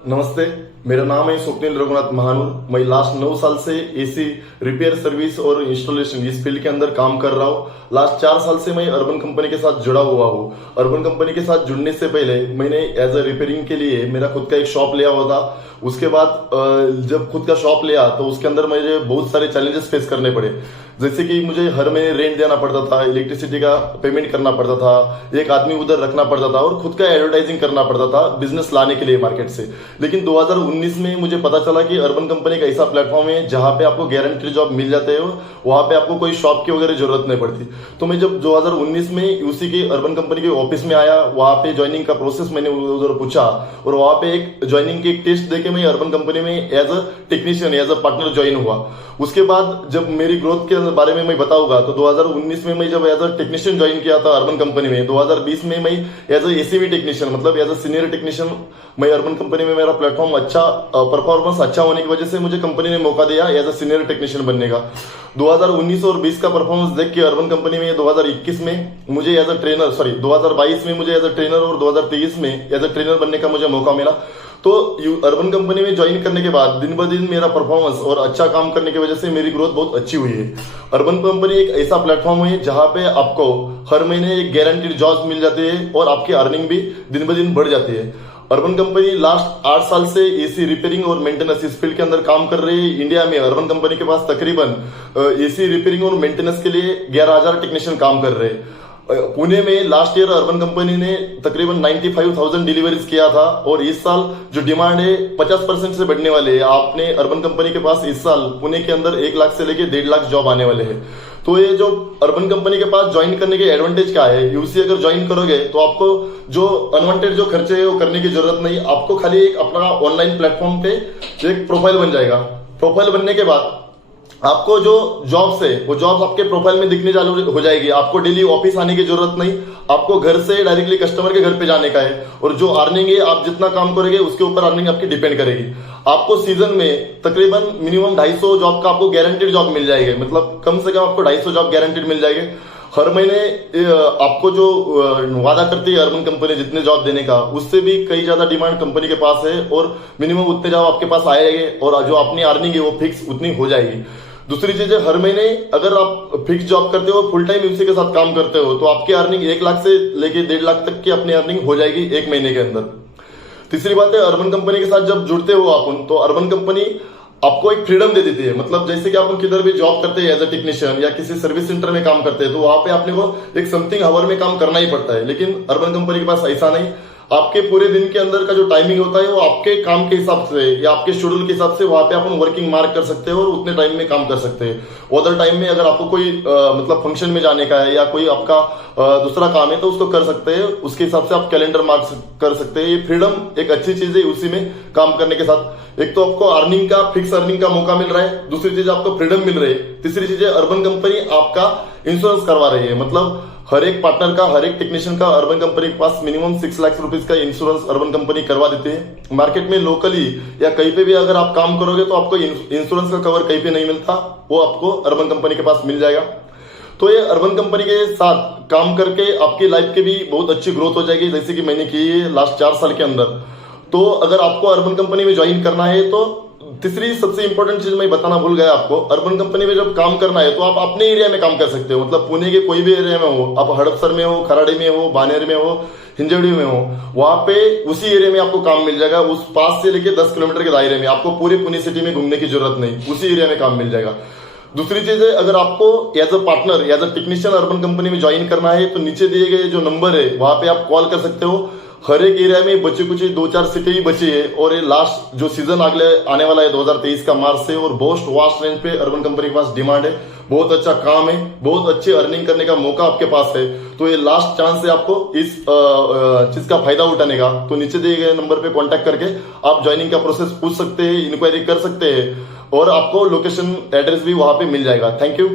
नमस्ते, मेरा नाम है स्वप्निल रघुनाथ महानूर। मैं लास्ट 9 साल से एसी रिपेयर सर्विस और इंस्टॉलेशन इस फील्ड के अंदर काम कर रहा हूँ। लास्ट 4 साल से मैं अर्बन कंपनी के साथ जुड़ा हुआ हूँ। अर्बन कंपनी के साथ जुड़ने से पहले मैंने एज अ रिपेयरिंग के लिए मेरा खुद का एक शॉप लिया हुआ था। उसके बाद जब खुद का शॉप लिया तो उसके अंदर मुझे बहुत सारे चैलेंजेस फेस करने पड़े, जैसे कि मुझे हर महीने रेंट देना पड़ता था, इलेक्ट्रिसिटी का पेमेंट करना पड़ता था, एक आदमी उधर रखना पड़ता था और खुद का एडवर्टाइजिंग करना पड़ता था बिजनेस लाने के लिए मार्केट से। लेकिन 2019 में मुझे पता चला कि अर्बन कंपनी एक ऐसा प्लेटफॉर्म है जहां पे आपको गारंटी जॉब मिल जाते हैं, वहां पे आपको कोई शॉप की वगैरह जरूरत नहीं पड़ती। तो मैं जब 2019 में यूसी के अर्बन कंपनी के ऑफिस में आया, वहां पे ज्वाइनिंग का प्रोसेस मैंने उधर पूछा और वहां पे एक ज्वाइनिंग की एक टेस्ट देके मैं अर्बन कंपनी में as a technician as a partner join हुआ। उसके बाद जब मेरी ग्रोथ के बारे में मैं बताऊंगा तो 2019 में मैं जब एज अ टेक्नीशियन ज्वाइन किया था अर्बन कंपनी में, 2020 में मैं एज अ एसीवी टेक्नीशियन मतलब एज अ सीनियर टेक्नीशियन मैं अर्बन कंपनी में, मेरा प्लेटफॉर्म अच्छा परफॉर्मेंस अच्छा होने की वजह से मुझे कंपनी ने मौका दिया एज अ सीनियर टेक्नीशियन बनने का। 2019 और 20 का परफॉर्मेंस देख के अर्बन कंपनी में 2021 में मुझे एज अ ट्रेनर 2022 में मुझे एज अ ट्रेनर और 2023 में एज अ ट्रेनर बनने का मुझे मौका मिला। तो अर्बन कंपनी में ज्वाइन करने के बाद दिन ब दिन मेरा परफॉर्मेंस और अच्छा काम करने की वजह से मेरी ग्रोथ बहुत अच्छी हुई है। अर्बन कंपनी एक ऐसा प्लेटफॉर्म है जहां पे आपको हर महीने एक गारंटीड जॉब मिल जाती है और आपकी अर्निंग भी दिन ब दिन बढ़ जाती है। अर्बन कंपनी लास्ट 8 साल से एसी रिपेयरिंग और मेंटेनेंस इस फील्ड के अंदर काम कर रही है। इंडिया में अर्बन कंपनी के पास तकरीबन एसी रिपेयरिंग और मेंटेनेंस के लिए 11,000 टेक्नीशियन काम कर रहे हैं। पुणे में लास्ट ईयर अर्बन कंपनी ने तकरीबन 95,000 डिलीवरीज किया था और इस साल जो डिमांड है 50% से बढ़ने वाले है। आपने अर्बन कंपनी के पास इस साल पुणे के अंदर 1 लाख से लेके 1.5 लाख जॉब आने वाले हैं। तो ये जो अर्बन कंपनी के पास ज्वाइन करने के एडवांटेज क्या है, यूसी अगर ज्वाइन करोगे तो आपको जो अनवांटेड जो खर्चे है वो करने की जरूरत नहीं। आपको खाली एक अपना ऑनलाइन प्लेटफॉर्म पे एक प्रोफाइल बन जाएगा। प्रोफाइल बनने के बाद आपको जो जॉब्स है वो जॉब्स आपके प्रोफाइल में दिखने चालू हो जाएगी। आपको डेली ऑफिस आने की जरूरत नहीं, आपको घर से डायरेक्टली कस्टमर के घर पे जाने का है और जो अर्निंग है आप जितना काम करोगे उसके ऊपर अर्निंग आपकी डिपेंड करेगी। आपको सीजन में तकरीबन मिनिमम 250 जॉब का आपको गारंटेड जॉब मिल जाएगी, मतलब कम से कम आपको 250 जॉब गारंटेड मिल जाएंगे। हर महीने आपको जो वादा करती है अर्बन कंपनी जितने जॉब देने का, उससे भी कई ज्यादा डिमांड कंपनी के पास है और मिनिमम उतने जॉब आपके पास आएंगे और जो अपनी अर्निंग है वो फिक्स उतनी हो जाएगी। दूसरी चीज है, हर महीने अगर आप फिक्स जॉब करते हो, फुल टाइम यूसी के साथ काम करते हो तो आपकी अर्निंग 1 लाख से लेके 1.5 लाख तक की अपनी अर्निंग हो जाएगी 1 महीने के अंदर। तीसरी बात है, अर्बन कंपनी के साथ जब जुड़ते हो अपन तो अर्बन कंपनी आपको एक फ्रीडम दे देती है। मतलब जैसे कि अपन किधर भी जॉब करते हैं एज अ टेक्नीशियन या किसी सर्विस सेंटर में काम करते हैं तो वहां पे आपने को एक समथिंग आवर में काम करना ही पड़ता है। लेकिन अर्बन कंपनी के पास ऐसा नहीं, आपके पूरे दिन के अंदर का जो टाइमिंग होता है वो आपके काम के हिसाब से या आपके शेड्यूल के हिसाब से वहां पे अपन वर्किंग मार्क कर सकते हैं और उतने टाइम में काम कर सकते हैं। अदर टाइम में अगर आपको कोई मतलब फंक्शन में जाने का है या कोई आपका दूसरा काम है तो उसको कर सकते हैं, उसके हिसाब से आप कैलेंडर मार्क कर सकते हैं। ये फ्रीडम एक अच्छी चीज है उसी में काम करने के साथ। एक तो आपको अर्निंग का फिक्स अर्निंग का मौका मिल रहा है, दूसरी चीज आपको फ्रीडम मिल रही है, तीसरी चीज है अर्बन कंपनी आपका इंश्योरेंस करवा रही है। मतलब हर एक पार्टनर का, हर एक टेक्नीशियन का अर्बन कंपनी के पास मिनिमम 6 लाख रुपीज का इंश्योरेंस अर्बन कंपनी करवा देते हैं। मार्केट में लोकली या कहीं पे भी अगर आप काम करोगे तो आपको इंश्योरेंस का कवर कहीं पे नहीं मिलता, वो आपको अर्बन कंपनी के पास मिल जाएगा। तो ये अर्बन कंपनी के साथ काम करके आपकी लाइफ की भी बहुत अच्छी ग्रोथ हो जाएगी, जैसे कि मैंने की है लास्ट 4 साल के अंदर। तो अगर आपको अर्बन कंपनी में ज्वाइन करना है तो तीसरी सबसे इंपॉर्टेंट चीज मैं बताना भूल गया आपको, अर्बन कंपनी में जब काम करना है तो आप अपने एरिया में काम कर सकते हो। मतलब पुणे के कोई भी एरिया में हो, आप हड़पसर में हो, खराड़ी में हो, बानेर में हो, हिंजवड़ी में हो, वहां पे उसी एरिया में आपको काम मिल जाएगा। उस 5 से लेके 10 किलोमीटर के दायरे में आपको पूरे पुणे सिटी में घूमने की जरूरत नहीं, उसी एरिया में काम मिल जाएगा। दूसरी चीज है, अगर आपको as a partner as a technician Urban Company में ज्वाइन करना है तो नीचे दिए गए जो नंबर है वहां पे आप कॉल कर सकते हो। हर एक एरिया में बची कुछ 2-4 सिटी ही बची है और ये लास्ट जो सीजन अगले आने वाला है 2023 का मार्च से, और बहुत वास्ट रेंज पे अर्बन कंपनी के पास डिमांड है, बहुत अच्छा काम है, बहुत अच्छी अर्निंग करने का मौका आपके पास है। तो ये लास्ट चांस है आपको इस चीज का फायदा उठाने का। तो नीचे दिए गए नंबर पे कांटेक्ट करके आप ज्वाइनिंग का प्रोसेस पूछ सकते हैं, इंक्वायरी कर सकते हैं और आपको लोकेशन एड्रेस भी वहां पे मिल जाएगा। Thank you.